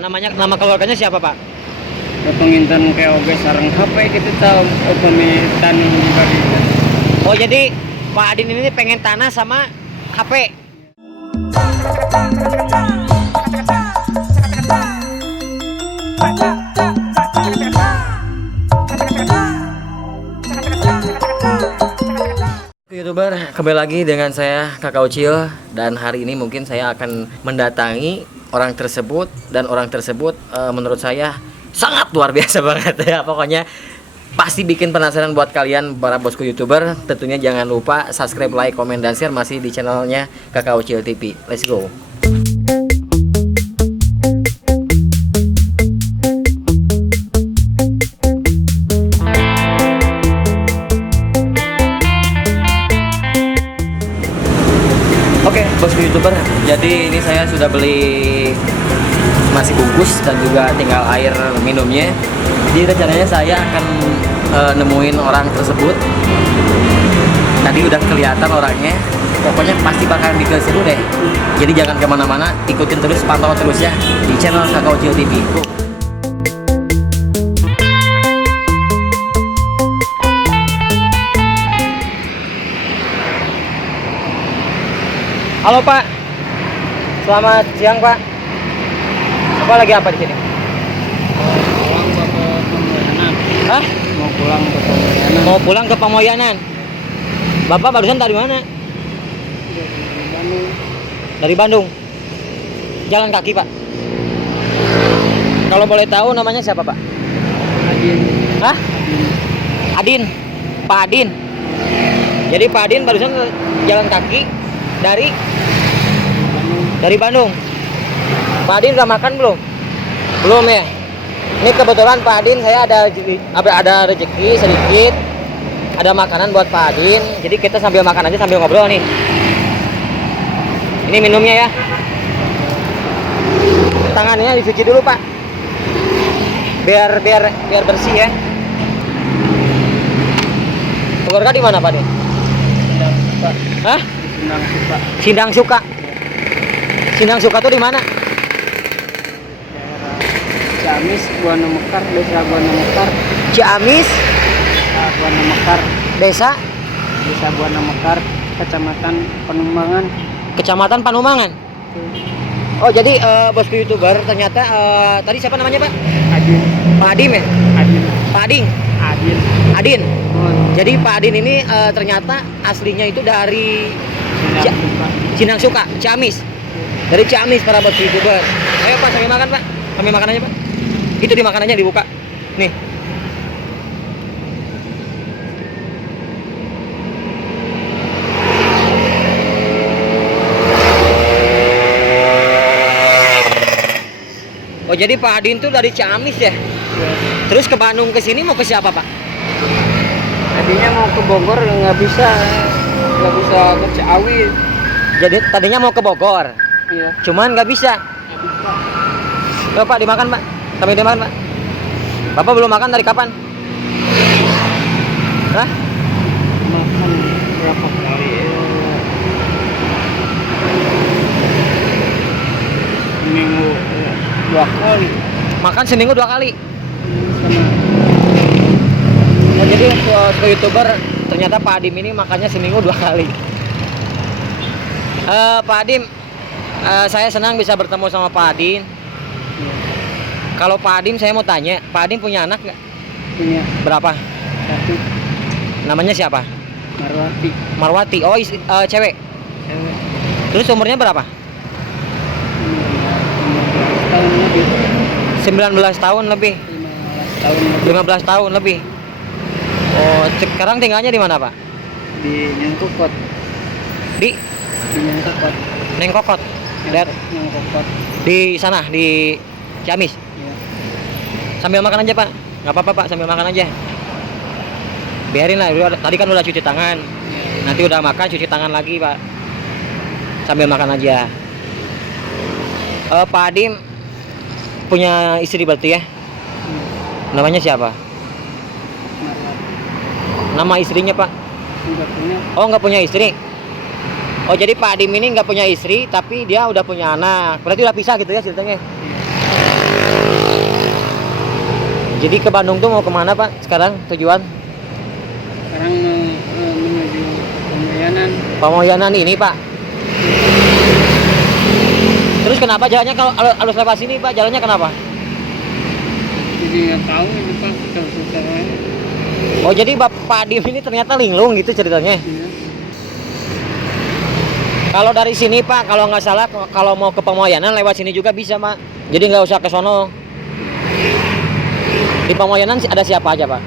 nama keluarganya siapa, Pak? Penginten KOG sareng HP gitu tahu pemitan dibagi. Oh, jadi Pak Adin ini pengen tanah sama HP. YouTuber, kembali lagi dengan saya Kakak Ucil. Dan hari ini mungkin saya akan mendatangi orang tersebut. Dan orang tersebut menurut saya sangat luar biasa banget ya. Pokoknya pasti bikin penasaran buat kalian para bosku YouTuber. Tentunya jangan lupa subscribe, like, komen, dan share masih di channelnya Kakak Ucil TV. Let's go. Oke, bosku YouTuber, jadi ini saya sudah beli nasi bungkus dan juga tinggal air minumnya. Jadi rencananya saya akan nemuin orang tersebut. Tadi udah kelihatan orangnya. Pokoknya pasti bakalan bikin seru deh. Jadi jangan kemana-mana, ikutin terus, pantau terus ya di channel Kakak Ucil TV. Go. Halo Pak, selamat siang Pak. Bapak lagi apa di sini? Pulang ke Pamoyanan. Hah? Mau pulang ke Pamoyanan. Mau pulang ke Pamoyanan. Bapak barusan dari mana? Dari Bandung. Dari Bandung. Jalan kaki Pak. Kalau boleh tahu namanya siapa Pak? Adin. Hah? Adin. Pak Adin. Jadi Pak Adin barusan jalan kaki dari Bandung. Pak Adin udah makan belum? Belum ya. Ini kebetulan Pak Adin saya ada rezeki sedikit. Ada makanan buat Pak Adin. Jadi kita sambil makan aja sambil ngobrol nih. Ini minumnya ya. Tangannya dicuci dulu Pak. Biar bersih ya. Keluarga di mana Pak nih? Pak. Hah? Sindang Suka. Sindang Suka. Sindang Suka tuh di mana? Daerah Ciamis, Buana Mekar, Desa Buana Mekar. Ciamis, Buana Mekar, Desa Buana Mekar, Kecamatan Panumbangan. Kecamatan Panumangan. Oh, jadi bosku YouTuber ternyata tadi siapa namanya Pak? Adin. Pak Adim ya? Adin. Pak Ading. Adin. Adin. Oh, Jadi Pak Adin ini ternyata aslinya itu dari Sindang Suka. Sindang Suka, Ciamis. Dari Ciamis para bosku YouTuber. Ayo Pak, sambil makan Pak. Sambil makan aja Pak. Itu di makanannya dibuka. Nih. Oh, jadi Pak Adin tuh dari Ciamis ya? Ya. Terus ke Bandung ke sini mau ke siapa Pak? Tadinya mau ke Bogor nggak bisa ke Ciawi. Jadi tadinya mau ke Bogor, Iya. cuman nggak bisa. Nggak bisa. Loh, Pak, dimakan Pak. Sambil dimakan Pak. Bapak belum makan dari kapan? Hah? Makan berapa kali? Minggu dua kali. Makan seminggu 2 kali. Sama Oh, jadi ke YouTuber ternyata Pak Adim ini makannya seminggu 2 kali. Pak Adim, saya senang bisa bertemu sama Pak Adin. Kalau Pak Adim saya mau tanya, Pak Adim punya anak nggak? punya Berapa? satu Namanya siapa? Marwati. Marwati. Oh, cewek. Cewek. Terus umurnya berapa? 15 tahun 19 tahun lebih. lebih. 15 tahun lebih. 15 tahun lebih. Oh, sekarang tinggalnya di mana, Pak? Di Nyangkukot. Di Nyangkukot. Nengkokot. Nyangkukot. Di sana, di Ciamis. Ya. Sambil makan aja Pak, nggak apa-apa Pak, sambil makan aja. Biarin lah, tadi kan udah cuci tangan. Nanti udah makan cuci tangan lagi Pak. Sambil makan aja. Pak Adim punya istri berarti ya? Namanya siapa? Marwati. Nama istrinya Pak? Enggak punya. Oh, nggak punya istri. Oh, jadi Pak Adim ini nggak punya istri, tapi dia udah punya anak. Berarti udah pisah gitu ya ceritanya? Jadi ke Bandung tuh mau kemana Pak sekarang tujuan? Sekarang menuju Pembayanan. Pamoyanan ini Pak. Terus kenapa jalannya kalau harus lewat sini Pak? Jalannya kenapa? Jadi nggak tahu itu Pak, putar-putar aja. Oh jadi Bapak Dim ini ternyata linglung gitu ceritanya. Iya. Kalau dari sini Pak, kalau nggak salah kalau mau ke Pamoyanan lewat sini juga bisa Pak. Jadi nggak usah ke sono. Di Pamoyanan ada siapa aja Pak?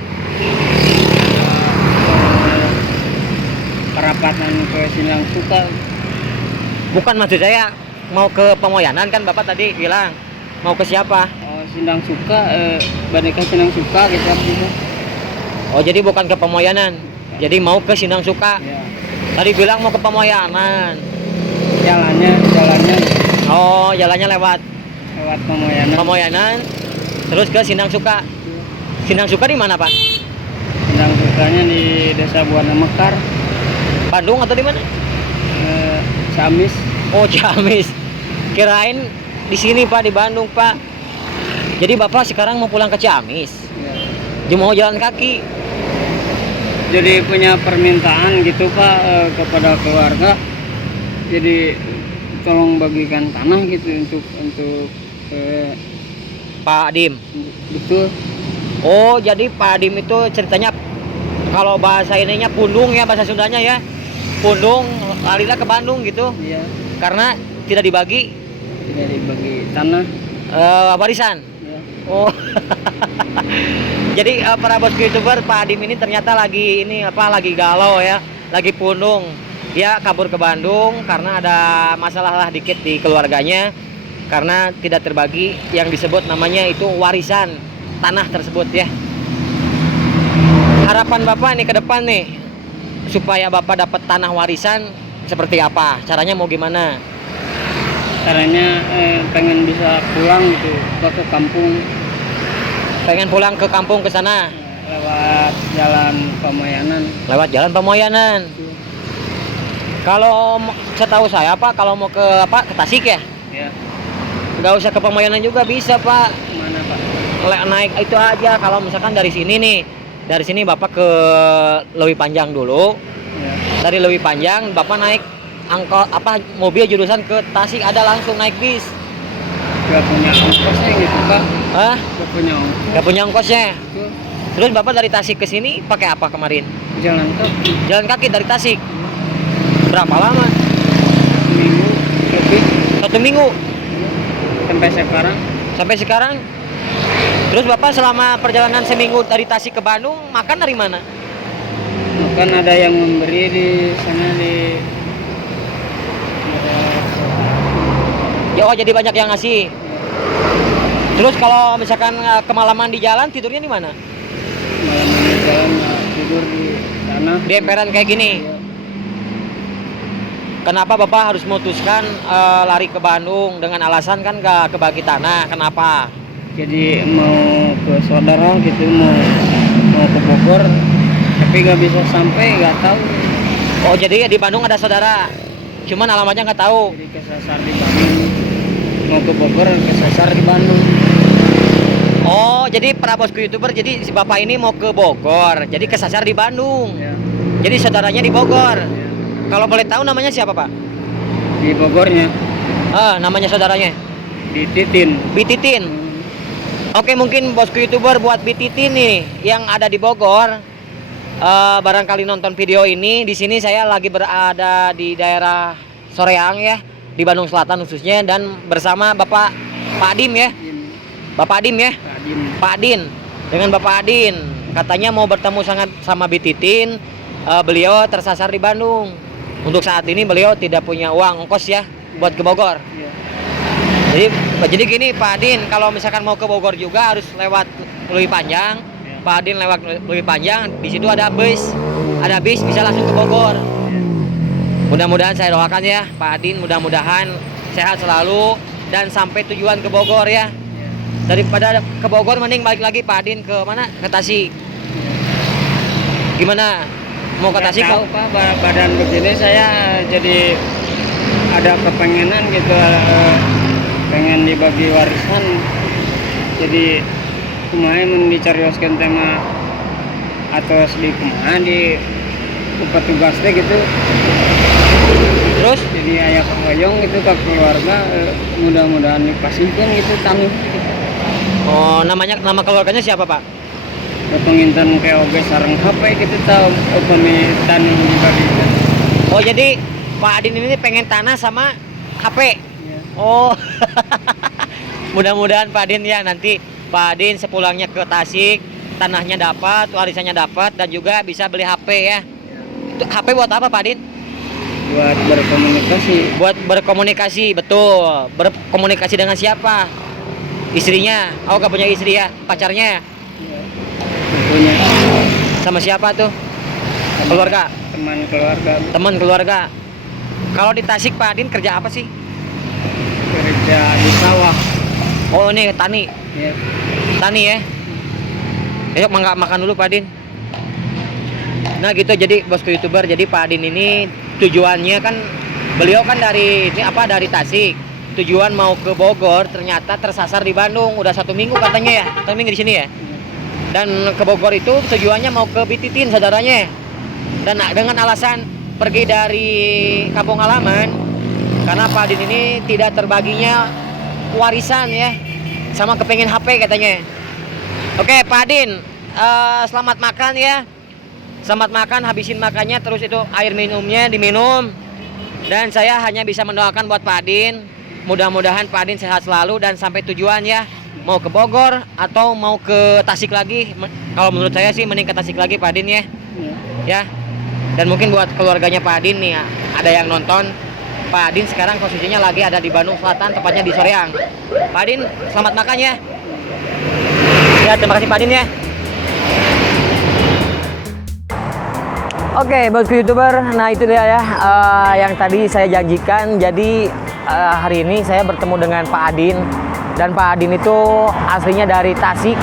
Perapatan ke Sindang Suka. Bukan maksud saya mau ke Pamoyanan kan Bapak tadi bilang mau ke siapa? Oh, Sindang Suka, Bandeka Sindang Suka gitu gitu. Oh jadi bukan ke Pamoyanan, jadi mau ke Sindang Suka. Ya. Tadi bilang mau ke Pamoyanan. Jalannya Oh jalannya lewat lewat Pembayanan. Pamoyanan, terus ke Sindang Suka. Sindang Suka di mana Pak? Sindang Sukanya di Desa Buana Mekar, Bandung atau di mana? Ciamis. Oh Ciamis. Kirain di sini Pak, di Bandung Pak. Jadi Bapak sekarang mau pulang ke Ciamis. Ya. Dia mau jalan kaki. Jadi punya permintaan gitu Pak kepada keluarga. Jadi tolong bagikan tanah gitu untuk Pak Dim. betul. Oh jadi Pak Dim itu ceritanya kalau bahasa ininya pundung ya, bahasa Sundanya ya. Pundung larilah ke Bandung gitu. Iya. Karena tidak dibagi Tidak dibagi tanah. warisan. Ya. Oh. Jadi para bosku YouTuber Pak Adim ini ternyata lagi lagi galau ya, lagi pundung. Dia kabur ke Bandung karena ada masalah lah dikit di keluarganya karena tidak terbagi yang disebut namanya itu warisan tanah tersebut ya. Harapan Bapak nih ke depan nih supaya Bapak dapat tanah warisan seperti apa? Caranya mau gimana? Caranya pengen bisa pulang gitu ke kampung Pengen pulang ke kampung ke sana lewat jalan Pembayanan. lewat jalan Pamoyanan. Kalau setahu saya Pak, kalau mau ke Tasik ya, Ya. nggak usah ke Pamoyanan juga bisa Pak. Mana Pak? Naik itu aja. Kalau misalkan dari sini nih, dari sini Bapak ke Leuwi Panjang dulu. Ya. Dari Leuwi Panjang Bapak naik mobil jurusan ke Tasik, ada langsung naik bis. Gak punya ongkosnya gitu Pak. Hah? Gak punya ongkos. Nggak punya ongkosnya. Itu Terus Bapak dari Tasik ke sini pakai apa kemarin? jalan kaki Jalan kaki dari Tasik. Berapa lama? seminggu lebih 1 minggu sampai sekarang. sampai sekarang. Terus Bapak selama perjalanan seminggu dari Tasik ke Bandung makan dari mana? Bukan ada yang memberi di sana di Ya oh jadi banyak yang ngasih. Terus kalau misalkan kemalaman di jalan tidurnya di mana? malam ini jalan tidur di sana. Di emperan kayak gini. Ya. Kenapa Bapak harus memutuskan lari ke Bandung dengan alasan kan gak kebagi tanah? Kenapa? Jadi mau ke saudara gitu, mau ke Bogor tapi gak bisa sampai, gak tahu. Oh jadi di Bandung ada saudara, cuman alamatnya nggak tahu. Jadi kesasar di Bandung, mau ke Bogor kesasar di Bandung. Oh jadi para bosku YouTuber, jadi si Bapak ini mau ke Bogor, jadi kesasar di Bandung. Ya. Jadi saudaranya di Bogor. Ya. Kalau boleh tahu namanya siapa Pak? Di Bogornya Namanya saudaranya di Titin. Bititin. Oke mungkin bosku YouTuber buat Bititin nih yang ada di Bogor, barangkali nonton video ini. Di sini saya lagi berada di daerah Soreang ya, di Bandung Selatan khususnya, dan bersama Bapak Pak Adim ya, Bapak Adim ya, Pak Adin, dengan Bapak Adin. Katanya mau bertemu sama Bititin. Beliau tersasar di Bandung. Untuk saat ini beliau tidak punya uang ongkos ya buat ke Bogor. Ya. Jadi gini Pak Adin, kalau misalkan mau ke Bogor juga harus lewat Leuwi Panjang. Ya. Pak Adin lewat Leuwi Panjang, di situ ada bis bisa langsung ke Bogor. Mudah-mudahan saya doakan ya Pak Adin, mudah-mudahan sehat selalu dan sampai tujuan ke Bogor ya. Daripada ke Bogor mending balik lagi Pak Adin ke mana? Ke Tasik. Gimana? Mau ke Tasik? Tahu Pak, badan begini saya jadi ada kepengenan gitu, pengen dibagi warisan jadi kumaha mun dicarioskeun tema atau di kumaha di petugas teh gitu. Terus Jadi aya kahoyong gitu ke keluarga, mudah-mudahan dipasihkeun gitu tangguh gitu. oh nama keluarganya siapa Pak? Penginten kayak oge sareng HP gitu tahu pemitan dibalikan. Oh jadi Pak Adin ini pengen tanah sama HP. Ya. Oh mudah-mudahan Pak Adin ya nanti Pak Adin sepulangnya ke Tasik tanahnya dapat, warisannya dapat dan juga bisa beli HP ya. Itu HP buat apa Pak Adin? Buat berkomunikasi. Buat berkomunikasi, betul. Berkomunikasi dengan siapa? Istrinya. Oh, gak punya istri ya? Pacarnya? Ya. Punya Sama siapa tuh? Keluarga? teman keluarga Teman keluarga. Kalau di Tasik Pak Adin kerja apa sih? kerja di sawah. Oh, ini tani. Ya. Tani ya. Besok makan dulu Pak Adin. Nah gitu, jadi bosku YouTuber, jadi Pak Adin ini tujuannya kan beliau kan dari Tasik, tujuan mau ke Bogor, ternyata tersasar di Bandung. Udah 1 minggu katanya ya, 1 minggu di sini ya. Dan ke Bogor itu tujuannya mau ke Bititin saudaranya. Dan dengan alasan pergi dari kampung halaman karena Pak Adin ini tidak terbaginya warisan ya, sama kepengen HP katanya. Oke Pak Adin, selamat makan ya. Selamat makan, habisin makannya, terus itu air minumnya diminum. Dan saya hanya bisa mendoakan buat Pak Adin, mudah-mudahan Pak Adin sehat selalu dan sampai tujuan ya. Mau ke Bogor atau mau ke Tasik lagi. Kalau menurut saya sih mending ke Tasik lagi Pak Adin ya. Ya. Ya. Dan mungkin buat keluarganya Pak Adin nih, ada yang nonton. Pak Adin sekarang posisinya lagi ada di Bandung Selatan, tepatnya di Soreang. Pak Adin, selamat makan ya. Ya, terima kasih Pak Adin ya. Oke, bosku YouTuber, nah itu dia ya yang tadi saya janjikan. Jadi hari ini saya bertemu dengan Pak Adin. Dan Pak Adin itu aslinya dari Tasik,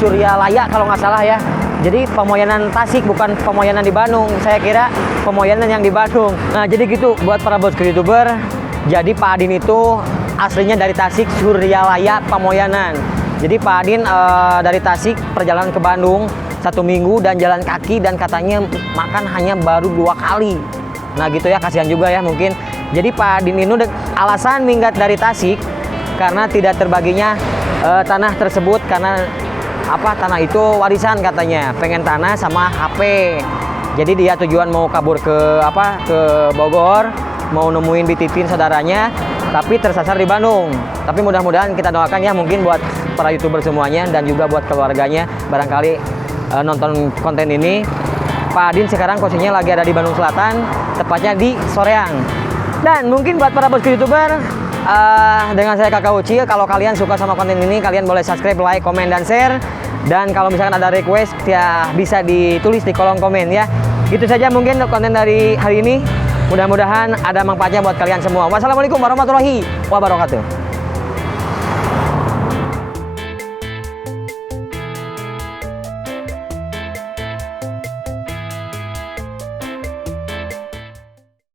Suryalaya kalau nggak salah ya. Jadi pemoyanan Tasik, bukan pemoyanan di Bandung. Saya kira pemoyanan yang di Bandung. Nah jadi gitu buat para bosku YouTuber. Jadi Pak Adin itu aslinya dari Tasik, Suryalaya, Pamoyanan. Jadi Pak Adin dari Tasik perjalanan ke Bandung 1 minggu dan jalan kaki, dan katanya makan hanya baru 2 kali. Nah gitu ya, kasihan juga ya mungkin. Jadi Pak Adin ini alasan minggat dari Tasik karena tidak terbaginya tanah tersebut, karena tanah itu warisan katanya, pengen tanah sama HP. Jadi dia tujuan mau kabur ke Bogor, mau nemuin Bititin saudaranya, tapi tersasar di Bandung. Tapi mudah-mudahan kita doakan ya, mungkin buat para YouTuber semuanya dan juga buat keluarganya barangkali nonton konten ini. Pak Adin sekarang posisinya lagi ada di Bandung Selatan, tepatnya di Soreang. Dan mungkin buat para bosku YouTuber, dengan saya Kakak Uci, kalau kalian suka sama konten ini, kalian boleh subscribe, like, komen, dan share. Dan kalau misalkan ada request ya bisa ditulis di kolom komen ya. Gitu saja mungkin konten dari hari ini. Mudah-mudahan ada manfaatnya buat kalian semua. Wassalamualaikum warahmatullahi wabarakatuh.